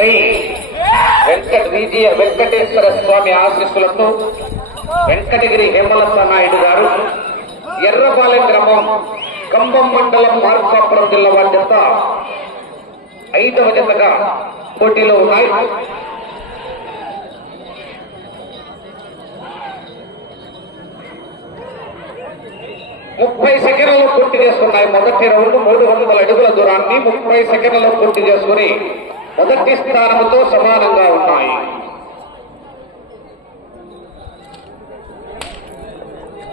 శ్రీ వెంకటేశ్వర స్వామి ఆశీస్సులతో వెంకటగిరి హేమలత నాయుడు గారు ఎర్రపాలెం గ్రామం కంబం మండలం మార్కాపురం జిల్లా వారి జత 5వ జతగా పోటీలో ఉన్నాయి. ముప్పై సెకండ్లలో పూర్తి చేస్తున్నాయి. మొదటి రౌండ్ 300 అడుగుల దూరాన్ని 30 సెకండ్లలో పూర్తి చేసుకుని మొదటి స్థానంతో సమానంగా ఉన్నాయి.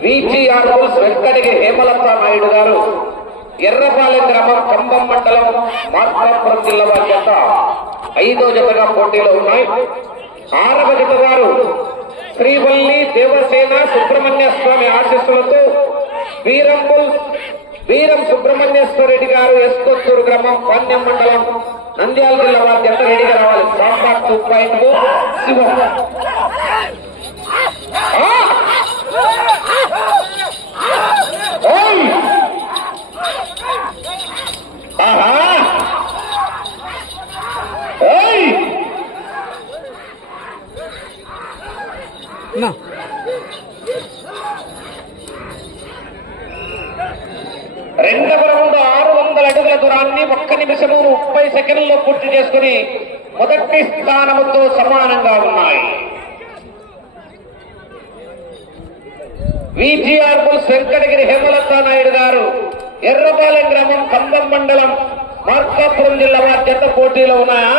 విజిఆర్ బుల్స్ వెంకటగిరి హేమలత నాయుడు గారు ఎర్రపాలెం గ్రామం కంబం మండలం మార్కాపురం జిల్లా వారి జత 5వ జతగా పోటీలో ఉన్నాయి. 6వ జత గారు శ్రీవల్లి దేవసేన సుబ్రహ్మణ్య స్వామి ఆశీస్సులతో వీరం సుబ్రహ్మణ్యేశ్వర రెడ్డి గారు ఎస్కొత్తూరు గ్రామం పాణ్యం మండలం నంద్యాల జిల్లా వారి జత రెడీగా రావాలి. సాంబార్ 2.2 శివం రెండవ రౌండ్ 600 అడుగుల దూరాన్ని 1 నిమిషము 30 సెకండ్లలో పూర్తి చేసుకుని మొదటి స్థానముతో సమానంగా ఉన్నాయి. విజిఆర్ బుల్స్ వెంకటగిరి హేమలత నాయుడు గారు ఎర్రపాలెం గ్రామం కంబం మండలం మార్కాపురం జిల్లా వారి జత పోటీలో ఉన్నాయా?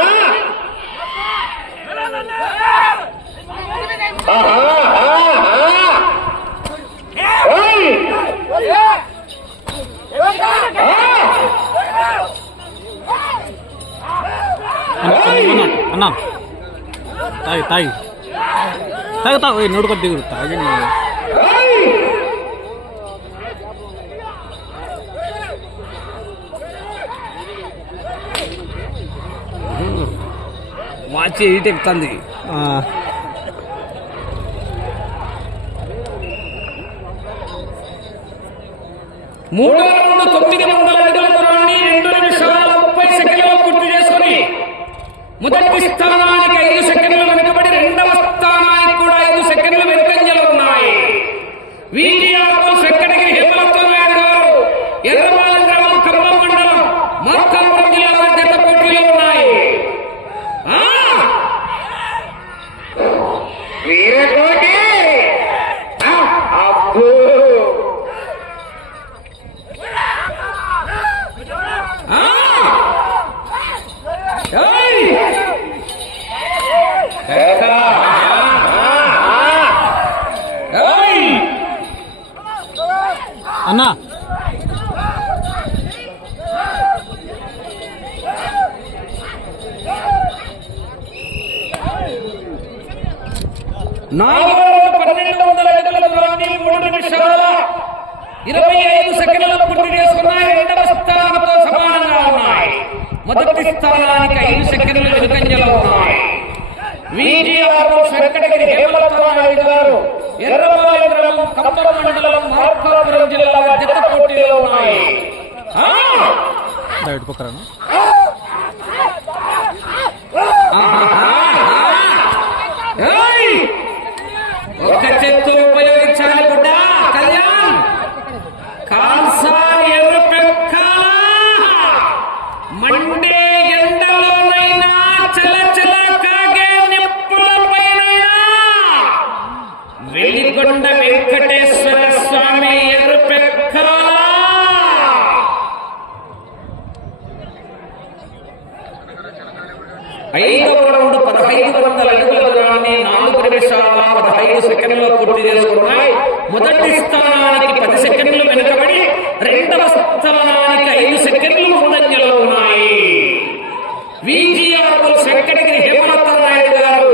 అన్నా తాగి తాగుతావు నోడు కొద్ది తాగి వాచి ఎయిట్ ఎక్కుతుంది. 3వ రౌండ్ 900 అడుగుల దూరాన్ని 2 నిమిషాల 30 సెకండ్లలో పూర్తి చేసుకుని మొదటి స్థానానికి 5 సెకండ్లు వెనుకబడి 2వ స్థానానికి కూడా 5 సెకండ్లు వెనుకంజలో ఉన్నాయి. విజిఆర్ బుల్స్ వెంకటగిరి హేమలత నాయుడు గారు ఎర్రపాలెం గ్రామం కంబం మండలం మార్కాపురం జిల్లా వారి జత పోటీలో ఉన్నాయి. అన్నా 1200 అడుగుల దూరాన్ని 3 నిమిషాల 25 సెకండ్లలో పూర్తి చేసుకున్నాయి. 2వ స్థానంతో సమానంగా ఉన్నాయి. మొదటి స్థానానికి 5 సెకండ్లు వెనుకంజలో ఉన్నాయి. విజిఆర్ బుల్స్ వెంకటగిరి హేమలత నాయుడు గారు ఎర్రపాలెం గ్రామం కంబం మండలం మార్కాపురం జిల్లా వారి జత పోటీలో ఉన్నాయి. ఒక్క చేత్తో ఉపయోగించాలి బిడ్డ కళ్యాణ్ కాల్సారి ఎర్ర పెక్కాల మండే ఎండలోనైనా చల కాగే నిప్పులపైనైనా వెలిగొండ వెంకటేశ్వర స్వామి ఎర్ర పెక్కాల 5వ రౌండ్ 1500 అడుగుల దూరాన్ని 4 నిమిషాల 15 సెకండ్లలో పూర్తి చేసుకున్నాయి. మొదటి స్థానానికి 10 సెకండ్లు వెనుకబడి 2వ స్థానానికి 5 సెకండ్లు ముందంజలో ఉన్నాయి. విజిఆర్ బుల్స్ వెంకటగిరి హేమలత నాయుడు గారు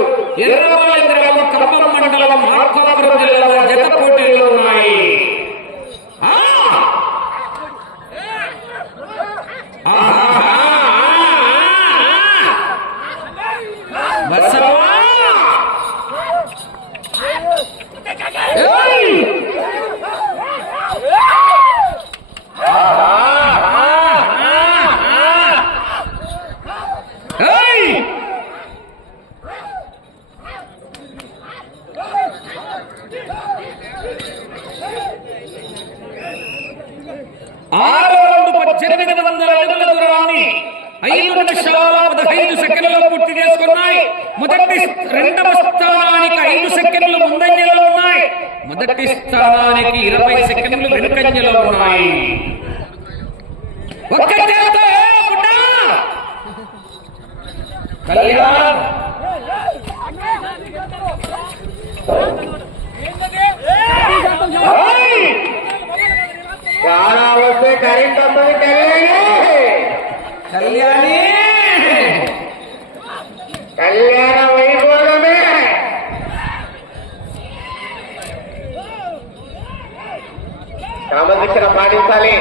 ఎర్రపాలెం గ్రామం కంబం మండలం మార్కాపురం జిల్లా వారి జత పోటీలో ఉన్నాయి. బసవా ఆరవ రౌండ్ 1800 అడుగుల దూరాన్ని 5 నిమిషాల 15 సెకండ్లలో పూర్తి చేసుకున్నాయి. రెండవ స్థానానికి 5 సెకండ్లు ముందంజలో ఉన్నాయి. మొదటి స్థానానికి 20 సెకండ్లు వెనుకంజలో ఉన్నాయి. ఒక్క చేత కళ్యాణ్ చాలా వస్తే కరెంట్ వస్తుంది. కళ్యాణి కళ్యాణ వైభోగమే. క్రమశిక్షణ పాటించాలి.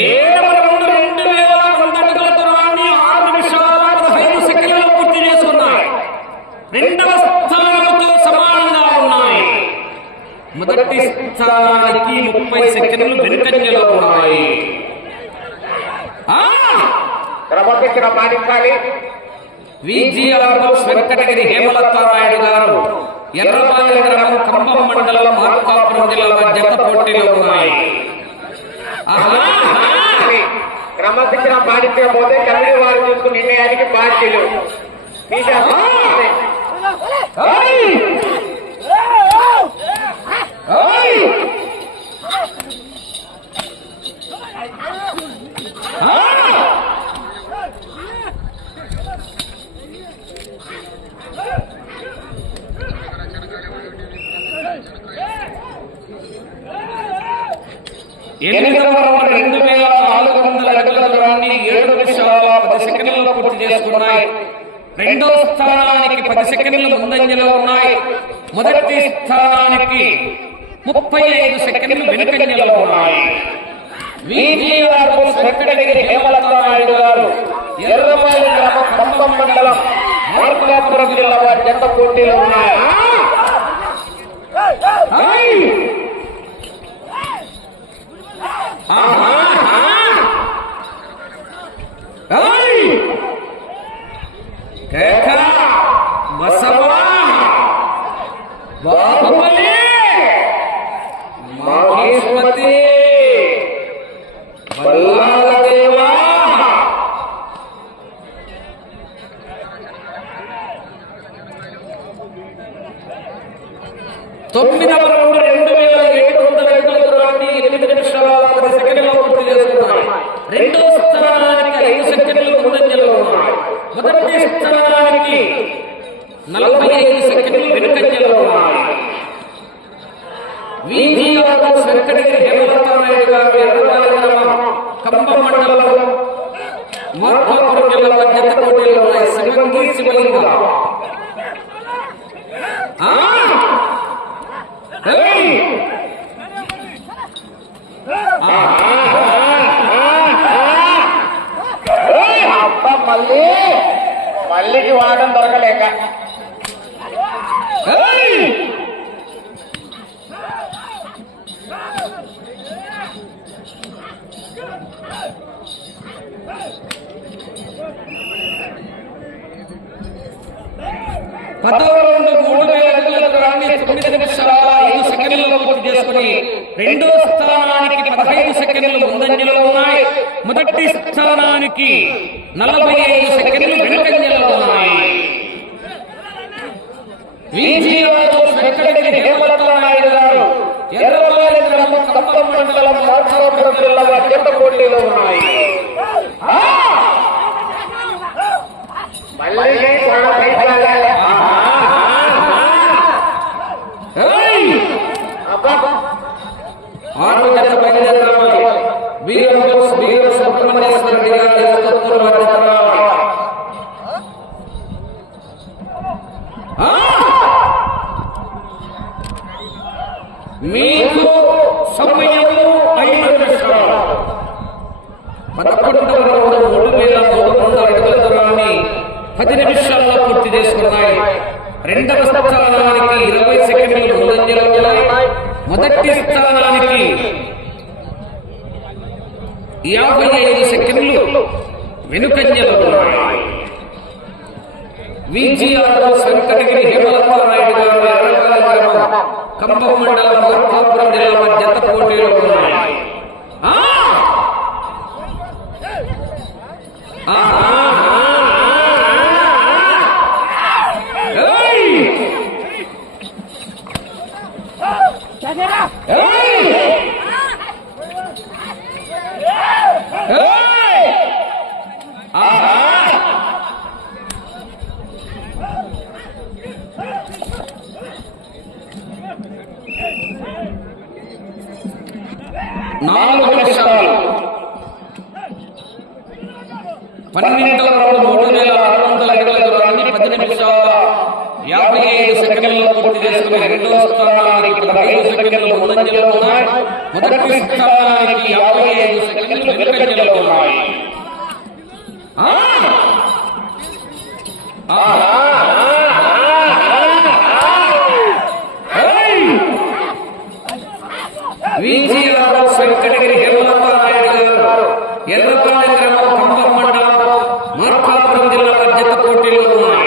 ఏడవ రౌండ్ 2100 అడుగుల దూరాన్ని 6 నిమిషాల 15 సెకండ్లలో పూర్తి చేసుకున్నాయి. రెండవ స్థానంతో సమానంగా ఉన్నాయి. మొదటి స్థానానికి 30 సెకండ్లు వెనుకంజలో ఉన్నాయి. క్రమశిక్షణ పాటించాలి. విజిఆర్ వెంకటగిరి హేమలతారాయుడు గారు ఎర్రపాలెం గ్రామం ఖమ్మం మండలం మార్కాపురం జిల్లా జత పోటీలో ఉన్నాయి. క్రమశిక్షణ పాటించకపోతే కమిటీ వారు చూసుకున్న నిర్ణయానికి పార్టీలు ఎనిమిదవ రౌండ్ 2400 అడుగుల దూరాన్ని 7 నిమిషాల 10 సెకండ్లలో పూర్తి చేసుకున్నాయి. రెండవ స్థానానికి 10 సెకండ్లు ముందంజలో ఉన్నాయి. మొదటి స్థానానికి 35 సెకండ్లు వెనుకంజలో ఉన్నాయి. విజిఆర్ వెంకటగిరి హేమలతారాయుడు గారు ఎర్రపాలెం గ్రామం ఖమ్మం మండలం మార్కాపురం జిల్లా వారి జత పోటీలో ఉన్నాయి. బసవా బాహుబలి మహేశ్వతి బల్లాదేవా తొమ్మిదవ రౌండ్ 2700 అడుగుల దూరాన్ని 8 నిమిషాల 10 సెకండ్లలో పూర్తి చేసుకున్నాయి. రెండో స్థానానికి 5 సెకండ్లు ముందంజలో ఉన్నాయి. మొదటి స్థానానికి 45 సెకండ్లు వెనుకంజలో ఉన్నాయి. విజిఆర్ వెంకటగిరి హేమలతారాయుడు గారు ఎర్రపాలెం గ్రామం ఖమ్మం మండలం మార్కాపురం జిల్లా జత పోటీలో ఉన్నాయి. శివంగి శివలింగ మళ్ళీకి వాడడం దొరకలేక పదవ రౌండ్ 3000 అడుగుల దూరాన్ని 9 నిమిషాల 5 సెకండ్లలో పూర్తి చేసుకుని రెండో స్థానానికి 15 సెకండ్లు ముందంజలో ఉన్నాయి. మొదటి స్థానానికి 45 సెకండ్లు వెనుకంజలో ఉన్నాయి. విజిఆర్ వెంకటగిరి హేమలతారాయుడు గారు ఎర్రపాలెం గ్రామం ఖమ్మం మండలం మార్కాపురం జిల్లా వారి జత పోటీలో ఉన్నాయి. ఆరు జత బయలుదేరాలి. వీర సుబ్రహ్మణ్యేశ్వర రెడ్డి గారి నేతృత్వంలో వారి జత రావాలి. మీకు సమయము 5 నిమిషాలు. 11వ రౌండ్ 3300 అడుగుల దూరాన్ని 10 నిమిషాల్లో పూర్తి చేసుకున్నాయి. రెండవ స్థానానికి 20 సెకండ్లు ముందంజలో ఉన్నాయి. మొదటి స్థానానికి 55 సెకండ్లు వెనుకంజలో ఉన్నాయి. విజిఆర్ వెంకటగిరి హేమలప్పానాయుడు గారు ఎర్రపాలెం ఖమ్మం మండలం మార్కాపురం జిల్లా జత పోటీలో ఉన్నాయి. నాలుగు నిమిషాలు 12వ రౌండ్ 3600 అడుగుల దూరాన్ని 10 నిమిషాల 55 సెకండ్లలో పూర్తి చేసుకుని రెండవ స్థానానికి 15 సెకండ్లు ముందంజలో ఉన్నాయి. మొదటి స్థానానికి 55 సెకండ్లు వెనుకంజలో ఉన్నాయి. విజిఆర్ వెంకటగిరి హేమలప్పానాయుడు గారు ఎర్రపాలెం గ్రామం ఖమ్మం మండలం మార్కాపురం జిల్లా జత పోటీలో ఉన్నాయి.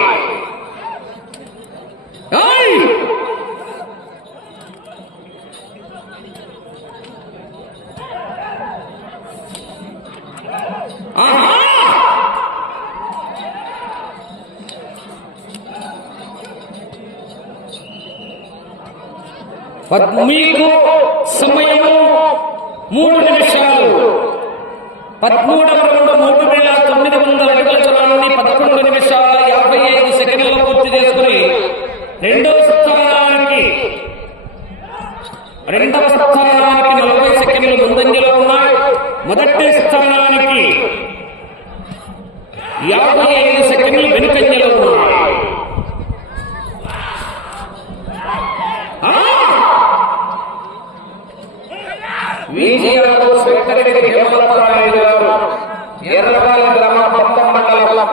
మీకు సమయము 3 నిమిషాలు. 13వ రౌండ్ 3900 అడుగుల దూరాన్ని 11 నిమిషాల 55 సెకండ్లలో పూర్తి చేసుకుని రెండవ స్థానానికి 40 సెకండ్లు ముందంజలో ఉన్నాయి. మొదటి స్థానానికి 55 సెకండ్లు వెనుకంజలో ఉన్నాయి. విజిఆర్ వెంకటగిరి హేమలప్పానాయుడు గారు ఎర్రపాలెం గ్రామం ఖమ్మం మండలం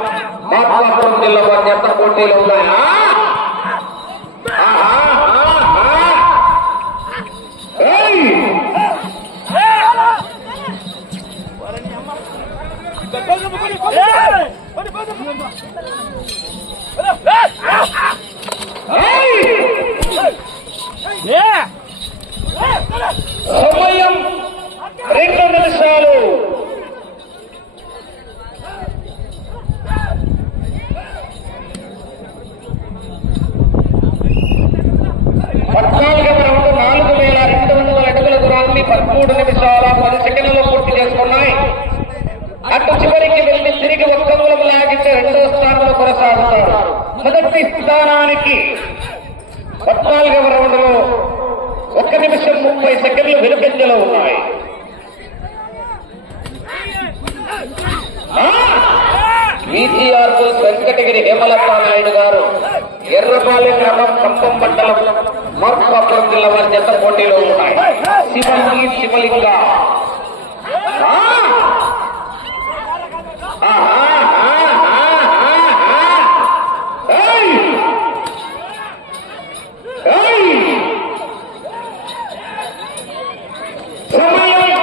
మార్కాపురం జిల్లా జత పోటీలో ఉన్నాయి. సమయం 2 నిమిషాలు. దూరాన్ని 13 నిమిషాల 10 సెకండ్లలో పూర్తి చేసుకున్నాయి. అటు చివరికి వెళ్లి తిరిగి ఒక్క దూరం లాగితే రెండో స్థానంలో కొనసాగుతారు. మొదటి స్థానానికి 14వ రౌండ్ లో 1 నిమిషం 30 సెకండ్లు వెనుకంజలో ఉన్నాయి. విజిఆర్ వెంకటగిరి హేమలప్పానాయుడు గారు ఎర్రపాలెం గ్రామం ఖమ్మం మండలం మార్కాపురం జిల్లా వారి జత పోటీలో ఉన్నాయి. శివలింగ సమయం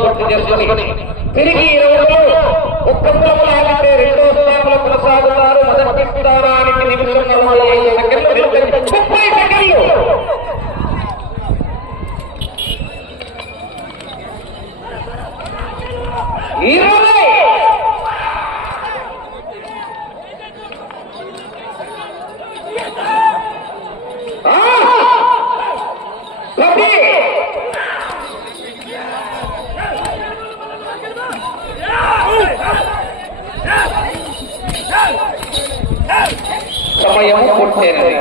1 నిమిషం. తిరిగి 20 ఒక్కొక్కరు ఆగితే రెండో స్థానంలో కొనసాగుతారు. మొదటి స్థానానికి నిమిషం 45 సెకండ్లు 30 సెకండ్లు. సమయము పూర్తయినది.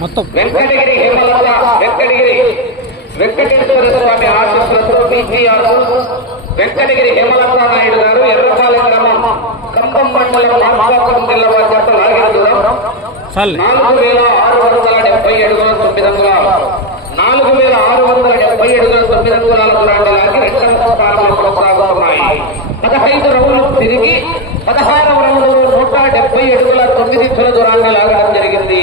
వెంకటగిరి హేమలత వెంకటేశ్వర స్వామి ఆశీస్సులతో బీపీఆర్ వెంకటగిరి హేమలత నాయుడు గారు ఎర్రపాలెం గ్రామం కంబం మండలం మార్కాపురం జిల్లా వారి చేత లాగిన దూరం 4,670 అడుగుల 9 అంగుళాలు 4,670 అడుగుల 9 అంగుళాల దూరాన్ని లాగి రెండవ స్థానంలో కొనసాగుతున్నాయి. 15 రౌండ్లు తిరిగి 16వ రౌండ్లో 170 అడుగుల 9 ఇంచుల దూరాన్ని లాగడం జరిగింది.